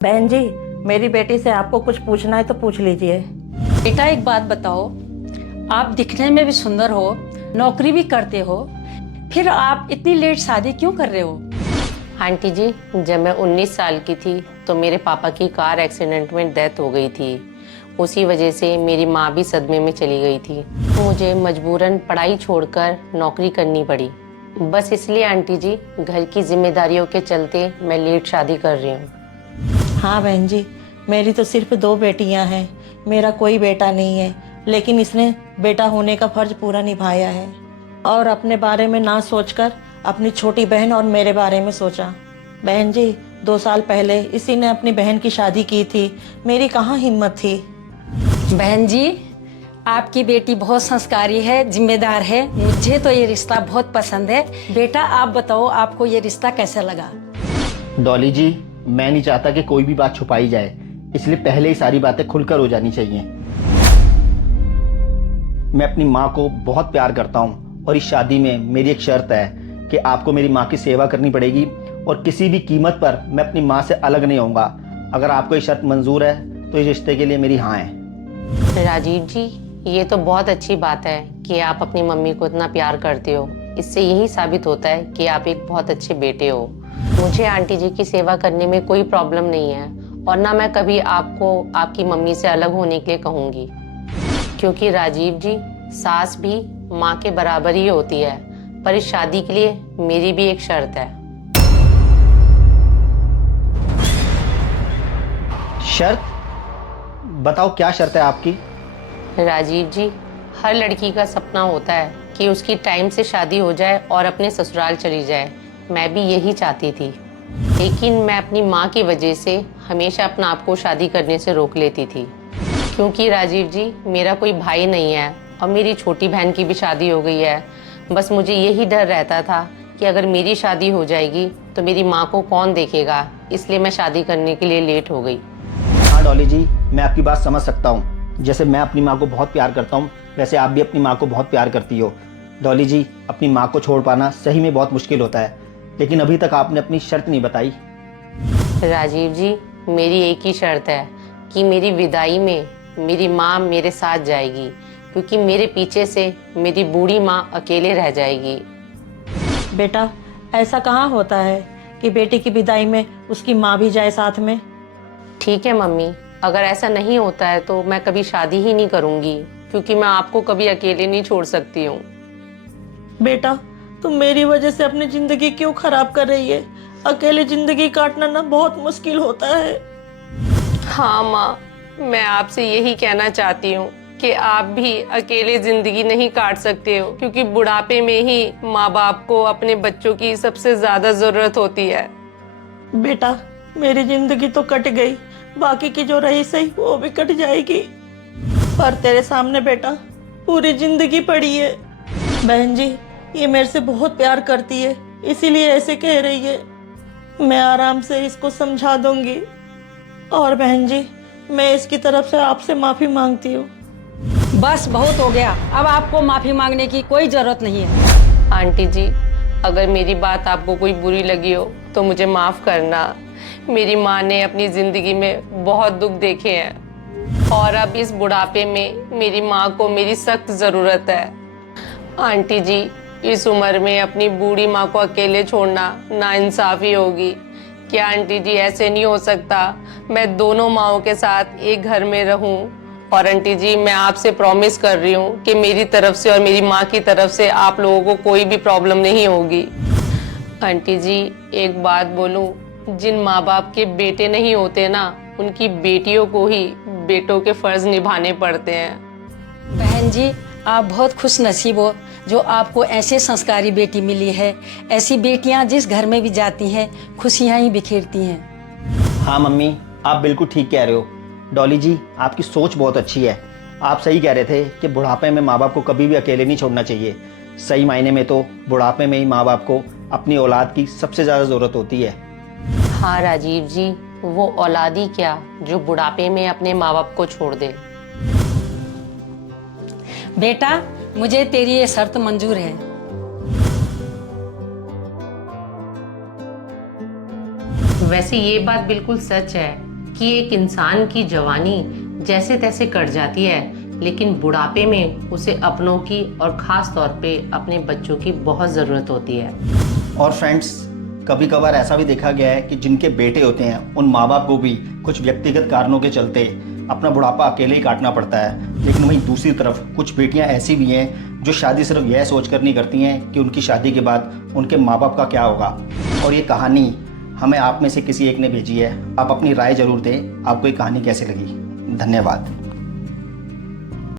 बहन जी, मेरी बेटी से आपको कुछ पूछना है तो पूछ लीजिए। बेटा एक बात बताओ, आप दिखने में भी सुंदर हो, नौकरी भी करते हो, फिर आप इतनी लेट शादी क्यों कर रहे हो? आंटी जी, जब मैं 19 साल की थी तो मेरे पापा की कार एक्सीडेंट में डेथ हो गई थी। उसी वजह से मेरी माँ भी सदमे में चली गई थी। मुझे मजबूरन पढ़ाई छोड़कर नौकरी करनी पड़ी। बस इसलिए आंटी जी, घर की जिम्मेदारियों के चलते मैं लेट शादी कर रही हूँ। हाँ बहन जी, मेरी तो सिर्फ 2 बेटियां हैं, मेरा कोई बेटा नहीं है, लेकिन इसने बेटा होने का फर्ज पूरा निभाया है और अपने बारे में ना सोचकर अपनी छोटी बहन और मेरे बारे में सोचा। बहन जी, 2 साल पहले इसी ने अपनी बहन की शादी की थी, मेरी कहाँ हिम्मत थी। बहन जी, आपकी बेटी बहुत संस्कारी है, जिम्मेदार है। मुझे तो ये रिश्ता बहुत पसंद है। बेटा आप बताओ, आपको ये रिश्ता कैसा लगा? डॉली जी, मैं नहीं चाहता कि कोई भी बात छुपाई जाए, इसलिए पहले ही सारी बातें खुलकर हो जानी चाहिए। मैं अपनी माँ को बहुत प्यार करता हूँ और इस शादी में मेरी एक शर्त है कि आपको मेरी माँ की सेवा करनी पड़ेगी और किसी भी कीमत पर मैं अपनी माँ से अलग नहीं होऊंगा। अगर आपको ये शर्त मंजूर है तो इस रिश्ते के लिए मेरी हाँ है। राजीव जी, ये तो बहुत अच्छी बात है कि आप अपनी मम्मी को इतना प्यार करते हो। इससे यही साबित होता है कि आप एक बहुत अच्छे बेटे हो। मुझे आंटी जी की सेवा करने में कोई प्रॉब्लम नहीं है और ना मैं कभी आपको आपकी मम्मी से अलग होने के लिए कहूँगी, क्योंकि राजीव जी, सास भी माँ के बराबर ही होती है। पर इस शादी के लिए मेरी भी एक शर्त है। शर्त? बताओ क्या शर्त है आपकी? राजीव जी, हर लड़की का सपना होता है कि उसकी टाइम से शादी हो जाए और अपने ससुराल चली जाए। मैं भी यही चाहती थी, लेकिन मैं अपनी माँ की वजह से हमेशा अपना आप को शादी करने से रोक लेती थी, क्योंकि राजीव जी, मेरा कोई भाई नहीं है और मेरी छोटी बहन की भी शादी हो गई है। बस मुझे यही डर रहता था कि अगर मेरी शादी हो जाएगी तो मेरी माँ को कौन देखेगा, इसलिए मैं शादी करने के लिए लेट हो गई। हाँ डॉली जी, मैं आपकी बात समझ सकता हूँ। जैसे मैं अपनी माँ को बहुत प्यार करता हूँ, वैसे आप भी अपनी माँ को बहुत प्यार करती हो। डॉली जी, अपनी माँ को छोड़ पाना सही में बहुत मुश्किल होता है, लेकिन अभी तक आपने अपनी शर्त नहीं बताई। राजीव जी, मेरी एक ही शर्त है कि मेरी विदाई में मेरी माँ मेरे साथ जाएगी, क्योंकि मेरे पीछे से मेरी बूढ़ी माँ अकेले रह जाएगी। बेटा, ऐसा कहाँ होता है कि बेटी की विदाई में उसकी माँ भी जाए साथ में। ठीक है मम्मी, अगर ऐसा नहीं होता है तो मैं कभी शादी ही नहीं करूँगी, क्योंकि मैं आपको कभी अकेले नहीं छोड़ सकती हूँ। बेटा, तुम मेरी वजह से अपनी जिंदगी क्यों खराब कर रही है? अकेले जिंदगी काटना ना बहुत मुश्किल होता है। हाँ माँ, मैं आपसे यही कहना चाहती हूँ कि आप भी अकेले जिंदगी नहीं काट सकते हो, क्योंकि बुढ़ापे में ही माँ बाप को अपने बच्चों की सबसे ज्यादा जरूरत होती है। बेटा, मेरी जिंदगी तो कट गई, बाकी की जो रही सही वो भी कट जाएगी, पर तेरे सामने बेटा पूरी जिंदगी पड़ी है। बहन जी, ये मेरे से बहुत प्यार करती है, इसीलिए ऐसे कह रही है। मैं आराम से इसको समझा दूंगी। और बहन जी, मैं इसकी तरफ से आपसे माफी मांगती हूँ। बस बहुत हो गया, अब आपको माफी मांगने की कोई जरूरत नहीं है। आंटी जी, अगर मेरी बात आपको कोई बुरी लगी हो तो मुझे माफ करना। मेरी माँ ने अपनी जिंदगी में बहुत दुख देखे हैं और अब इस बुढ़ापे में मेरी माँ को मेरी सख्त जरूरत है। आंटी जी, इस उम्र में अपनी बूढ़ी माँ को अकेले छोड़ना नाइंसाफी होगी। क्या आंटी जी, ऐसे नहीं हो सकता? मैं दोनों माँओं के साथ एक घर में रहूं। और आंटी जी, मैं आपसे प्रॉमिस कर रही हूँ कि मेरी तरफ से और मेरी माँ की तरफ से आप लोगों को कोई भी प्रॉब्लम नहीं होगी। आंटी जी, एक बात बोलूं, जिन माँ बाप के बेटे नहीं होते ना, उनकी बेटियों को ही बेटों के फर्ज निभाने पड़ते हैं। बहन जी, आप बहुत खुश नसीब हो जो आपको ऐसे संस्कारी बेटी मिली है। ऐसी बेटियां जिस घर में भी जाती हैं, खुशियां ही बिखेरती हैं। हाँ मम्मी, आप बिल्कुल ठीक कह रहे हो। डॉली जी, आपकी सोच बहुत अच्छी है। आप सही कह रहे थे कि बुढ़ापे में माँ बाप को कभी भी अकेले नहीं छोड़ना चाहिए। सही मायने में तो बुढ़ापे में ही माँ बाप को अपनी औलाद की सबसे ज़्यादा ज़रूरत होती है। हाँ राजीव जी, वो औलाद ही क्या जो बुढ़ापे में अपने माँ बाप को छोड़ दे। बेटा, मुझे तेरी ये शर्त मंजूर है। वैसे ये बात बिल्कुल सच है कि एक इंसान की जवानी जैसे तैसे कट जाती है, लेकिन बुढ़ापे में उसे अपनों की और ख़ास तौर पे अपने बच्चों की बहुत ज़रूरत होती है। और फ्रेंड्स, कभी कभार ऐसा भी देखा गया है कि जिनके बेटे होते हैं उन माँ बाप को भी कुछ व्यक्तिगत कारणों के चलते अपना बुढ़ापा अकेले ही काटना पड़ता है। लेकिन वहीं दूसरी तरफ कुछ बेटियां ऐसी भी हैं जो शादी सिर्फ यह सोचकर नहीं करती हैं कि उनकी शादी के बाद उनके माँ बाप का क्या होगा। और ये कहानी हमें आप में से किसी एक ने भेजी है। आप अपनी राय जरूर दें, आपको ये कहानी कैसे लगी। धन्यवाद।